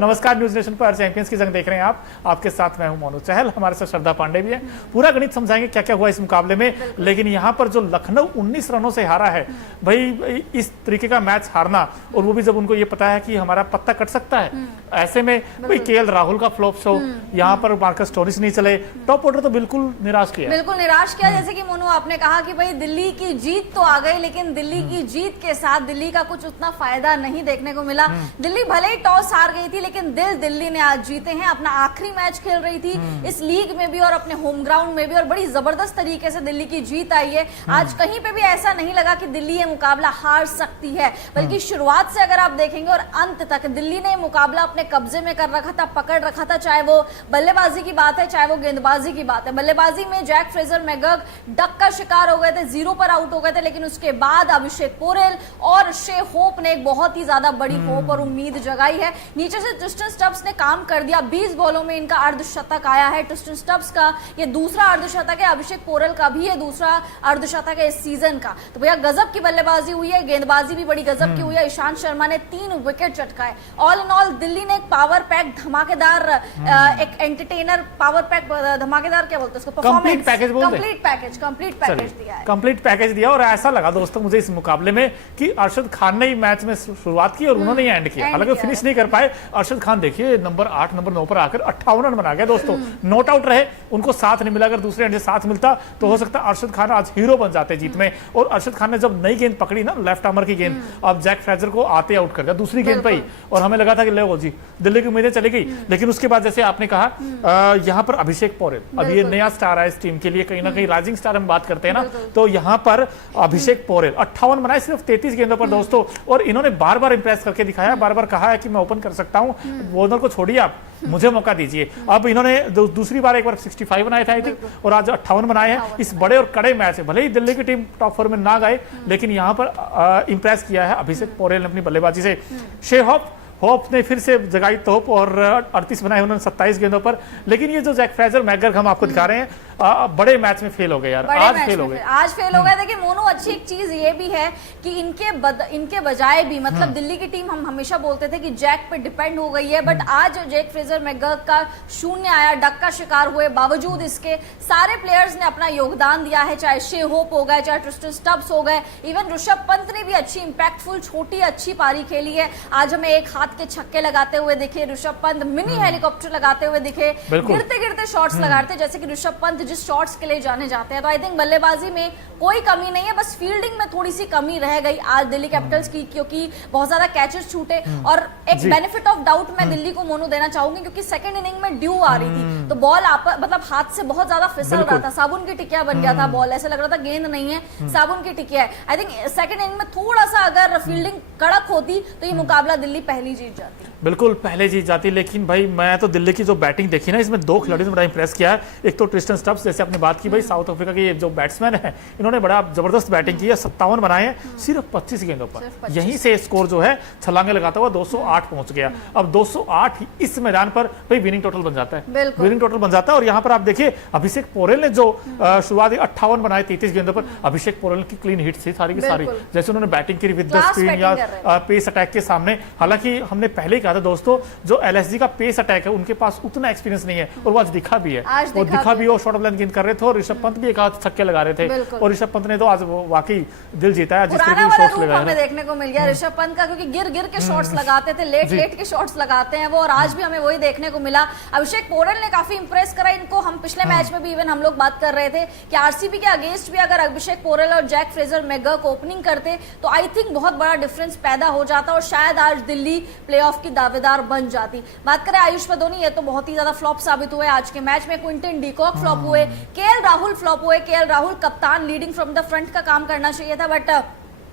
नमस्कार news nation पर champions की जंग देख रहे हैं आप, आपके साथ मैं हूं मोनू चहल, हमारे साथ श्रद्धा पांडे भी है। पूरा गणित समझाएंगे क्या क्या हुआ इस मुकाबले में। लेकिन यहाँ पर जो लखनऊ 19 रनों से हारा है भाई, इस तरीके का मैच हारना, और वो भी जब उनको ये पता है कि हमारा पत्ता कट सकता है, ऐसे में भाई केएल राहुल का फ्लॉप शो, यहाँ पर मार्कस स्टोरिस नहीं चले, टॉप ऑर्डर तो बिल्कुल निराश किया। बिल्कुल निराश किया। जैसे कि मोनू आपने कहा कि भाई दिल्ली की जीत तो आ गई, लेकिन दिल्ली की जीत के साथ दिल्ली का कुछ उतना फायदा नहीं देखने को मिला। दिल्ली भले ही टॉस हार गई थी, लेकिन दिल्ली ने आज जीते हैं। अपना आखिरी मैच खेल रही थी इस लीग में भी और अपने होम ग्राउंड में भी, और बड़ी जबरदस्त तरीके से दिल्ली की जीत आई है। आज कहीं पे भी ऐसा नहीं लगा कि दिल्ली ये मुकाबला हार सकती है, बल्कि शुरुआत से अगर आप देखेंगे और अंत तक दिल्ली ने मुकाबला अपने कब्जे में कर रखा था, पकड़ रखा था। चाहे वो बल्लेबाजी की बात है, चाहे वो गेंदबाजी की बात है। बल्लेबाजी में जैक फ्रेजर मैकगर्क डक का शिकार हो गए थे, 0 पर आउट हो गए थे, लेकिन उसके बाद अभिषेक पोरेल और शे होप ने एक बहुत ही ज्यादा बड़ी होप और उम्मीद जगाई है। नीचे से ट्रिस्टन स्टब्स ने काम कर दिया, 20 बॉलों में इनका अर्धशतक आया है। ट्रिस्टन स्टब्स का ये दूसरा अर्धशतक है, अभिषेक पोरेल का भी ये दूसरा अर्धशतक है इस सीजन का। तो भैया गजब की बल्लेबाजी हुई है, गेंदबाजी भी बड़ी गजब की हुई है। ईशांत शर्मा ने 3 विकेट चटकाए। ऑल इन ऑल दिल्ली ने एक पावर पैक धमाकेदार, एक एंटरटेनर पावर पैक धमाकेदार, क्या बोलते हैं उसको, कंप्लीट पैकेज बोलते हैं, कंप्लीट पैकेज दिया है, कंप्लीट पैकेज दिया। और ऐसा लगा दोस्तों मुझे इस मुकाबले में कि अरशद खान ने मैच में शुरुआत की और उन्होंने एंड किया, हालांकि फिनिश नहीं कर पाए। अरशद खान देखिए नंबर 8 नंबर 9 पर आकर 58 रन बना गया दोस्तों। नॉट आउट रहे, उनको साथ नहीं मिला। अगर दूसरे एंड से साथ मिलता तो हो सकता अरशद खान आज हीरो बन जाते जीत में। और अरशद खान ने जब नई गेंद पकड़ी ना, लेफ्ट आर्मर की गेंद, अब जैक फ्रेजर को आते आउट कर दिया दूसरी गेंद पे ही, और हमें लगा था कि ले वो जी दिल्ली की उम्मीदें चली गई। लेकिन उसके बाद जैसे आपने कहा यहाँ पर अभिषेक पोरेल, अब ये नया स्टार है इस टीम के लिए, कहीं ना कहीं राइजिंग स्टार हम बात करते हैं ना, तो यहाँ पर अभिषेक पोरेल 58 बनाए सिर्फ 33 गेंदों पर दोस्तों। और इन्होंने बार बार इंप्रेस करके दिखाया, बार बार कहा है कि मैं ओपन कर सकता हूं, बॉलर को छोड़िए आप, मुझे मौका दीजिए। अब इन्होंने दूसरी बार एक बार 65 बनाए थे आई थिंक, और आज 58 बनाए हैं इस बड़े और कड़े मैच है। भले ही दिल्ली की टीम टॉप 4 में ना गए, लेकिन यहाँ पर इंप्रेस किया है अभिषेक पोरेल ने अपनी बल्लेबाजी से। शे होप ने फिर से जगाई तोप और 38 बनाए उन्होंने 27 गेंदों पर। लेकिन ये जो जैक फ्रेजर मैकगर्क हम आपको दिखा रहे हैं, बड़े मैच में फेल हो गए यार, आज फेल हो गए, आज फेल हो गए। देखिए मोनू, अच्छी एक चीज ये भी है कि इनके बजाय भी, मतलब दिल्ली की टीम हम हमेशा बोलते थे कि जैक पे डिपेंड हो गई है, बट आज जैक फ्रेजर मैकगर्क का 0 आया, डक का शिकार हुए, बावजूद इसके सारे प्लेयर्स ने अपना योगदान दिया है। चाहे शे होप हो गए, चाहे ट्रिस्टन स्टब्स हो गए, इवन ऋषभ पंत ने भी अच्छी इंपैक्टफुल छोटी अच्छी पारी खेली है। आज हमें एक हाथ के छक्के लगाते हुए दिखे ऋषभ पंत, मिनी हेलीकॉप्टर लगाते हुए दिखे, गिरते गिरते शॉट्स लगाते, जैसे कि ऋषभ पंत जिस शॉट्स के लिए जाने जाते हैं। तो आई थिंक बल्लेबाजी में कोई कमी नहीं है, बस फील्डिंग में थोड़ी सी कमी रह गई आज दिल्ली कैपिटल्स की, क्योंकि बहुत ज्यादा कैचेस छूटे। और एक बेनिफिट ऑफ डाउट मैं दिल्ली को मोनू देना चाहूंगी, क्योंकि सेकंड इनिंग में ड्यू आ रही थी, तो बॉल मतलब हाथ से बहुत ज्यादा फिसल रहा था, साबुन की टिकिया बन गया था बॉल, ऐसा लग रहा था गेंद नहीं है साबुन की टिकिया है। आई थिंक सेकंड इनिंग में थोड़ा सा अगर फील्डिंग कड़क होती तो ये मुकाबला दिल्ली पहली जीत जाती। बिल्कुल पहले जीत जाती। लेकिन भाई मैं तो दिल्ली की जो बैटिंग देखी ना, इसमें 2 खिलाड़ियों ने बड़ा इंप्रेस किया है। एक तो ट्रिस्टन स्टब्स, जैसे आपने बात की भाई, साउथ अफ्रीका के जो बैट्समैन है, इन्होंने बड़ा जबरदस्त बैटिंग की है, 57 बनाए हैं सिर्फ 25 गेंदों पर। यहीं से स्कोर जो है छलांगे लगाता हुआ 208 पहुंच गया। अब 208 इस मैदान पर भाई विनिंग टोटल बन जाता है, विनिंग टोटल बन जाता है। और यहाँ पर आप देखिए अभिषेक पोरेल ने जो शुरुआती 58 बनाए 33 गेंदों पर, अभिषेक पोरेल की क्लीन हिट थी सारी की सारी, जैसे उन्होंने बैटिंग की विद द स्पिन या पेस अटैक के सामने। हालांकि हमने पहले ही कहा था दोस्तों, जो एलएसजी का पेस अटैक है उनके पास उतना एक्सपीरियंस नहीं है, और वो आज दिखा भी है, वो दिखा भी, वो शॉर्ट ऑफ लेंथ गेंद कर रहे थे, और ऋषभ पंत भी एक आध छक्के लगा रहे थे, और ऋषभ पंत ने तो आज वाकई दिल जीता है जिस तरह के शॉट्स लगाए हमें देखने को मिल गया ऋषभ पंत का, क्योंकि गिर गिर के शॉट्स लगाते थे, लेट के शॉट्स लगाते हैं वो, और आज भी हमें वही देखने को मिला। अभिषेक पोरेल ने काफी इंप्रेस करा इनको। हम पिछले मैच में भी इवन हम लोग बात कर रहे थे कि आरसीबी के अगेंस्ट भी अगर अभिषेक पोरेल और जैक फ्रेजर मैकगर्क ओपनिंग करते तो आई थिंक बहुत बड़ा डिफरेंस पैदा हो जाता, और शायद आज दिल्ली प्लेऑफ की दावेदार बन जाती। बात करें आयुष पदोनी, ये तो बहुत ही ज्यादा फ्लॉप साबित हुए आज के मैच में। क्विंटन डीकॉक फ्लॉप हुए, केएल राहुल फ्लॉप हुए। केएल राहुल कप्तान लीडिंग फ्रॉम द फ्रंट का काम करना चाहिए था, बट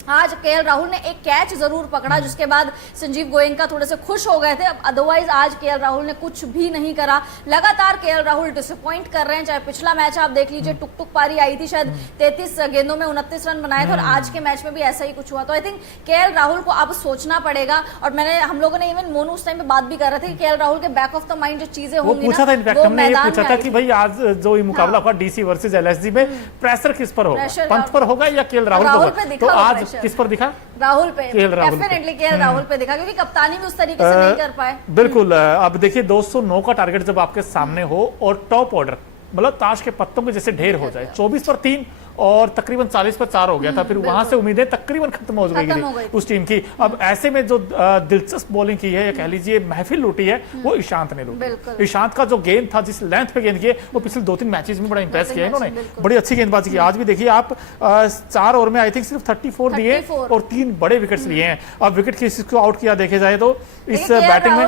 आज केएल राहुल ने एक कैच जरूर पकड़ा, जिसके बाद संजीव गोयनका थोड़े से खुश हो गए थे। अब अदरवाइज आज केएल राहुल ने कुछ भी नहीं करा। लगातार केएल राहुल डिसअपॉइंट कर रहे हैं। चाहे पिछला मैच आप देख लीजिए, टुक टुक पारी आई थी, शायद 33 गेंदों में 29 रन बनाए थे, और आज के मैच में भी ऐसा ही कुछ हुआ। तो आई थिंक केएल राहुल को अब सोचना पड़ेगा। और हम लोगों ने इवन मोनू उस टाइम पे बात भी कर रहे थे कि केएल राहुल के बैक ऑफ द माइंड जो चीजें होंगी, पूछा था इनफैक्ट हमने ये पूछा था कि भाई आज जो ये मुकाबला हुआ डीसी वर्सेस एलएसजी में, प्रेशर किस पर होगा, पंत पर होगा या केएल राहुल पर? तो आज किस पर दिखा? राहुल पे, केएल राहुल पे। डेफिनेटली केएल राहुल पे दिखा, क्योंकि कप्तानी भी उस तरीके से नहीं कर पाए। बिल्कुल। अब देखिए 209 का टारगेट जब आपके सामने हो और टॉप ऑर्डर मतलब ताश के पत्तों के जैसे ढेर हो जाए, 24 पर 3 और तकरीबन 40 पर 4 हो गया था, फिर वहां से उम्मीदें तकरीबन खत्म हो गई उस टीम की। अब ऐसे में जो दिलचस्प बॉलिंग की है या कह लीजिए महफिल लूटी है वो ईशांत ने लूटी। ईशांत का जो गेंद था, जिस लेंथ पे गेंद किए, वो पिछले 2-3 मैचेस में बड़ा इंप्रेस किया इन्होंने, बड़ी अच्छी गेंदबाजी की। आज भी देखिए आप 4 ओवर में आई थिंक सिर्फ 34 दिए और 3 बड़े विकेट्स लिए हैं। अब विकेट किसको आउट किया देखे जाए तो इस बैटिंग में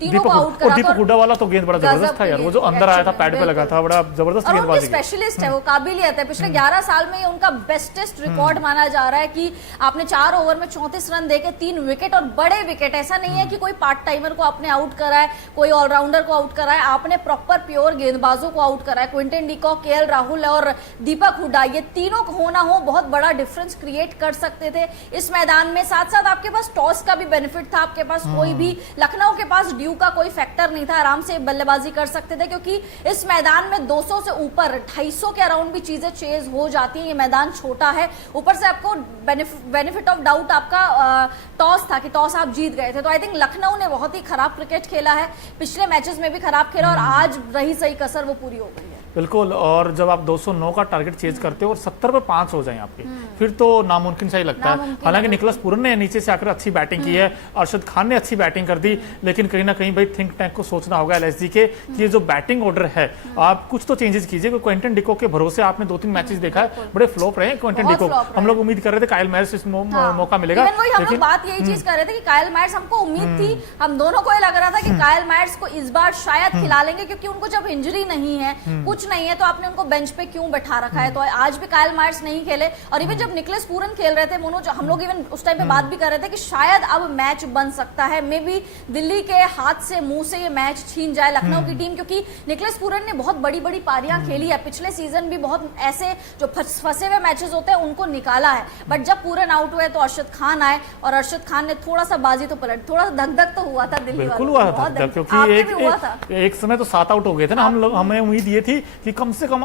दीपक हुड्डा वाला तो गेंद बड़ा जबरदस्त था यार, वो जो अंदर आया था पैड पे लगा था, बड़ा जबरदस्त गेंदबाजी। स्पेशलिस्ट है वो, काबिलियत है। पिछले 11 साल में उनका बेस्टेस्ट रिकॉर्ड माना जा रहा है कि आपने 4 ओवर में 34 रन देके 3 विकेट और बड़े विकेट। ऐसा नहीं है कि कोई पार्ट टाइमर को आपने आउट करा है, कोई ऑलराउंडर को आउट करा है, आपने प्रॉपर प्योर गेंदबाजों को आउट करा है। क्विंटन डिकॉक, केएल राहुल और दीपक हुड्डा, ये तीनों होना हो बहुत बड़ा डिफरेंस क्रिएट कर सकते थे इस मैदान में। साथ साथ आपके पास टॉस का भी बेनिफिट था, आपके पास कोई भी, लखनऊ के पास ड्यू का कोई फैक्टर नहीं था, आराम से बल्लेबाजी कर सकते थे, क्योंकि इस मैदान में 200 से ऊपर 250 के अराउंड भी चीजें चेज हो जाती है। ये मैदान छोटा है, ऊपर से आपको बेनिफिट ऑफ डाउट आपका टॉस था कि टॉस आप जीत गए थे। तो आई थिंक लखनऊ ने बहुत ही खराब क्रिकेट खेला है, पिछले मैचेस में भी खराब खेला और आज रही सही कसर वो पूरी हो गई है। बिल्कुल। और जब आप 209 का टारगेट चेज करते हो और 70 पे 5 हो जाए आपके, फिर तो नामुमकिन सा ही लगता है। हालांकि निकोलस पूरन ने नीचे से आकर अच्छी बैटिंग की है, अरशद खान ने अच्छी बैटिंग कर दी, लेकिन कहीं ना कहीं भाई थिंक टैंक को सोचना होगा एलएसजी के कि ये जो बैटिंग ऑर्डर है आप कुछ तो चेंजेस कीजिए। क्विंटन डिकॉक के भरोसे आपने 2-3 मैचेस देखा है, बड़े फ्लॉप रहे क्विंटन डिकॉक। हम लोग उम्मीद कर रहे थे काइल मैयर्स इस मौका मिलेगा। हम लोग बात यही चीज कर रहे थे कि काइल मैयर्स, हमको उम्मीद थी, हम दोनों को ये लग रहा था कि काइल मैयर्स को इस बार शायद खिला लेंगे, क्योंकि उनको जब इंजरी नहीं है, कुछ नहीं है, तो आपने उनको बेंच पे क्यों बैठा रखा है। तो आज भी काइल मैयर्स नहीं खेले। और इवन जब निकोलस पूरन खेल रहे थे मोनू, हम लोग इवन उस टाइम पे बात भी कर रहे थे कि शायद अब मैच बन सकता है, मे बी दिल्ली के हाथ से मुंह से ये मैच छीन जाए लखनऊ की टीम, क्योंकि निकोलस पूरन ने बहुत बड़ी बड़ी पारियां खेली है पिछले सीजन भी, बहुत ऐसे जो फंसे हुए मैचेस होते हैं उनको निकाला है। बट जब पूरन आउट हुए तो अरशद खान आए और अरशद खान ने थोड़ा सा बाजी तो पलट, थोड़ा सा धक तो हुआ था दिल्ली वालों को, क्योंकि एक समय तो 7 आउट हो गए थे ना हम लोग। हमें उम्मीद ये थी कि कम से कम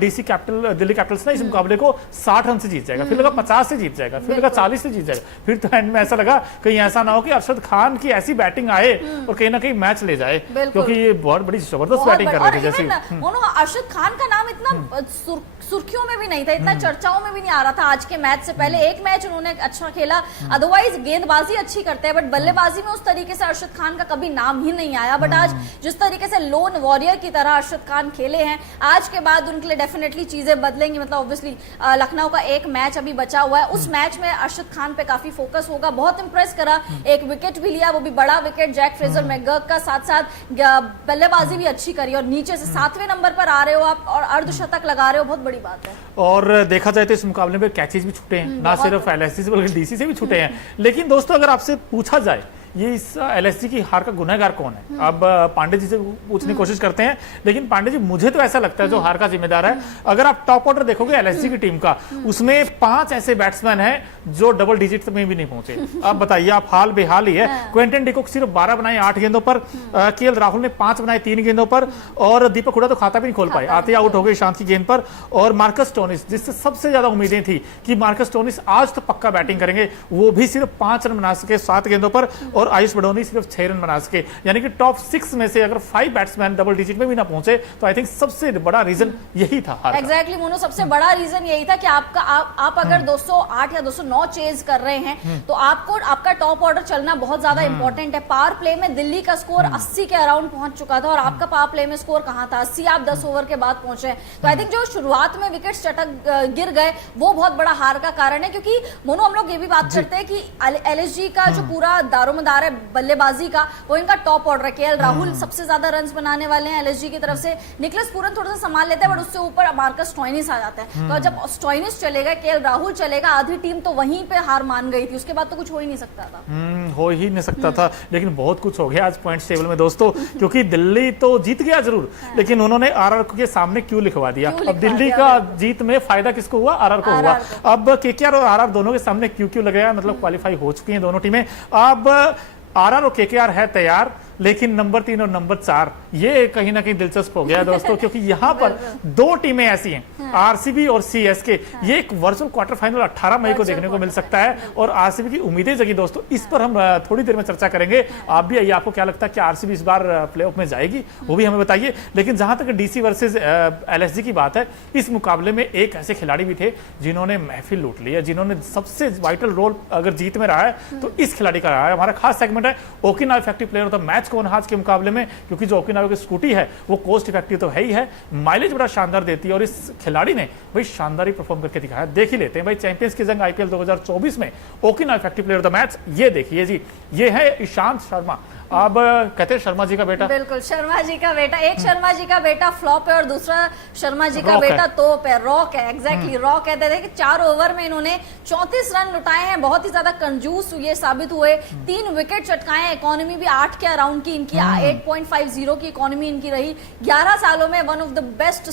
डीसी कैपिटल दिल्ली कैपिटल्स ना इस मुकाबले को 60 रन से जीत जाएगा, फिर लगा 50 से जीत जाएगा, फिर लगा 40 से जीत जाएगा, फिर तो एंड में ऐसा लगा कहीं ऐसा ना हो कि अरशद खान की ऐसी बैटिंग आए और कहीं ना कहीं मैच ले जाए, क्योंकि ये बहुत बड़ी जबरदस्त बैटिंग कर रहे थे। जैसे अरशद खान का नाम इतना सुर्खियों में भी नहीं था, इतना चर्चाओं में भी नहीं आ रहा था आज के मैच से पहले। एक मैच उन्होंने अच्छा खेला, अदरवाइज गेंदबाजी अच्छी करते हैं, बट बल्लेबाजी में उस तरीके से अरशद खान का कभी नाम ही नहीं आया। बट आज जिस तरीके से लोन वॉरियर की तरह अरशद खान खेले हैं, आज के बाद उनके लिए डेफिनेटली चीजें बदलेंगी। मतलब ऑब्वियसली लखनऊ का एक मैच अभी बचा हुआ है, उस मैच में अरशद खान पे काफी फोकस होगा। बहुत इंप्रेस करा, एक विकेट भी लिया, वो भी बड़ा विकेट जैक फ्रेजर मैकगर्क का, साथ साथ बल्लेबाजी भी अच्छी करी और नीचे से 7वें नंबर पर आ रहे हो आप और अर्धशतक लगा रहे हो, बहुत बड़ी बात है। और देखा जाए तो इस मुकाबले में कैचेज भी छूटे हैं, ना सिर्फ एलएसजी से बल्कि डीसी से भी छूटे हैं। लेकिन दोस्तों अगर आपसे पूछा जाए ये इस एलएसजी की हार का गुनहगार कौन है, अब पांडे जी से पूछने की कोशिश करते हैं, लेकिन पांडे जी मुझे तो ऐसा लगता है जो हार का जिम्मेदार है, अगर आप टॉप ऑर्डर देखोगे एलएसजी की टीम का, उसमें 5 ऐसे बैट्समैन हैं जो डबल डिजिट में भी नहीं पहुंचे। अब बताइए, आप हाल बेहाल ही है। क्विंटन डिकॉक सिर्फ 12 बनाए 8 गेंदों पर, केएल राहुल ने 5 बनाए 3 गेंदों पर, और दीपक हुड्डा तो खाता भी नहीं खोल पाए, आते आउट हो गए शांत की गेंद पर। और मार्कस स्टोनिस, जिससे सबसे ज्यादा उम्मीदें थी कि मार्कस स्टोनिस आज तो पक्का बैटिंग करेंगे, वो भी सिर्फ 5 रन बना सके 7 गेंदों पर, और आयुष बडोनी सिर्फ 6 रन बना सके। यानी कि टॉप 6 में से अगर 5 बैट्समैन डबल डिजिट में भी ना पहुंचे तो आई थिंक सबसे बड़ा रीजन यही था। एग्जैक्टली मोनू, सबसे बड़ा रीजन यही था कि आप अगर 208 या 209 चेज कर रहे हैं तो आपका टॉप ऑर्डर चलना बहुत ज्यादा इंपॉर्टेंट है। पावर प्ले में दिल्ली का स्कोर 80 के अराउंड पहुंच चुका था और आपका पावर प्ले में स्कोर कहां था, 80 आप 10 ओवर के बाद पहुंचे। तो आई थिंक जो शुरुआत में विकेट चटक गिर गए वो बहुत बड़ा हार का कारण है, क्योंकि मोनू हम लोग ये भी बात करते हैं कि एलएसजी का जो पूरा दारोमदार है बल्लेबाजी का, वो इनका टॉप ऑर्डर है। केएल राहुल सबसे ज्यादा रन्स बनाने वाले हैं एलएसजी की तरफ से, निकोलस पूरन थोड़ा सा संभाल लेते हैं, बट उससे ऊपर मार्कस स्टोइनिस आ जाता है। तो जब स्टोइनिस चलेगा, केएल राहुल चलेगा, आधी टीम तो वहीं पे हार मान गई थी, उसके बाद तो कुछ हो ही नहीं सकता था। हो ही नहीं सकता था, लेकिन बहुत कुछ हो गया आज पॉइंट्स टेबल में दोस्तों, क्योंकि दिल्ली तो जीत गया जरूर, लेकिन उन्होंने आरआर के सामने क्यों लिखवा दिया। अब दिल्ली का जीत में फायदा किसको हुआ, आरआर को हुआ। अब केकेआर और आरआर दोनों के सामने क्यों लगाया, मतलब क्वालिफाई हो चुकी हैं दोनों टीमें। अब आरआर और केकेआर है तैयार लेकिन नंबर 3 और नंबर 4 ये कहीं ना कहीं दिलचस्प हो गया है दोस्तों, क्योंकि यहाँ पर दो टीमें ऐसी हैं, आरसीबी और सीएसके। ये एक वर्चुअल क्वार्टर फाइनल 18 मई को देखने को मिल सकता है और आरसीबी की उम्मीदें जगी दोस्तों, इस पर हम थोड़ी देर में चर्चा करेंगे। आप भी आइए, आपको क्या लगता है कि आरसीबी इस बार प्लेऑफ में जाएगी, वो भी हमें बताइए। लेकिन जहां तक डीसी वर्सेस एलएसजी की बात है, इस मुकाबले में एक ऐसे खिलाड़ी भी थे जिन्होंने महफिल लूट ली है, जिन्होंने सबसे वाइटल रोल अगर जीत में रहा है तो इस खिलाड़ी का रहा है। हमारा खास सेगमेंट है Okinawa effective player of the match कौन आज के मुकाबले में, क्योंकि जो ओकिनावा की स्कूटी है वो कोस्ट इफेक्टिव तो है ही है, माइलेज बड़ा शानदार देती है और इस खिलाड़ी ने भाई शानदार ही परफॉर्म करके दिखाया। देख ही लेते हैं भाई चैंपियंस की जंग आईपीएल 2024 में Okinawa effective player of the match, ये देखिए जी, ये है ईशांत शर्मा। अब कहते हैं शर्मा जी का बेटा, बिल्कुल शर्मा जी का बेटा। एक शर्मा जी का बेटा फ्लॉप है और दूसरा शर्मा जी का रॉक बेटा है। तोप है, रॉक है। एग्जैक्टली रॉक कहते थे कि 4 ओवर में इन्होंने 34 रन लुटाए हैं, बहुत ही ज्यादा कंजूस ये साबित हुए। 3 विकेट चटकाए हैं, इकोनॉमी भी 8 के अराउंड की इनकी 8.50 की इकोनॉमी इनकी रही। 11 सालों में वन ऑफ द बेस्ट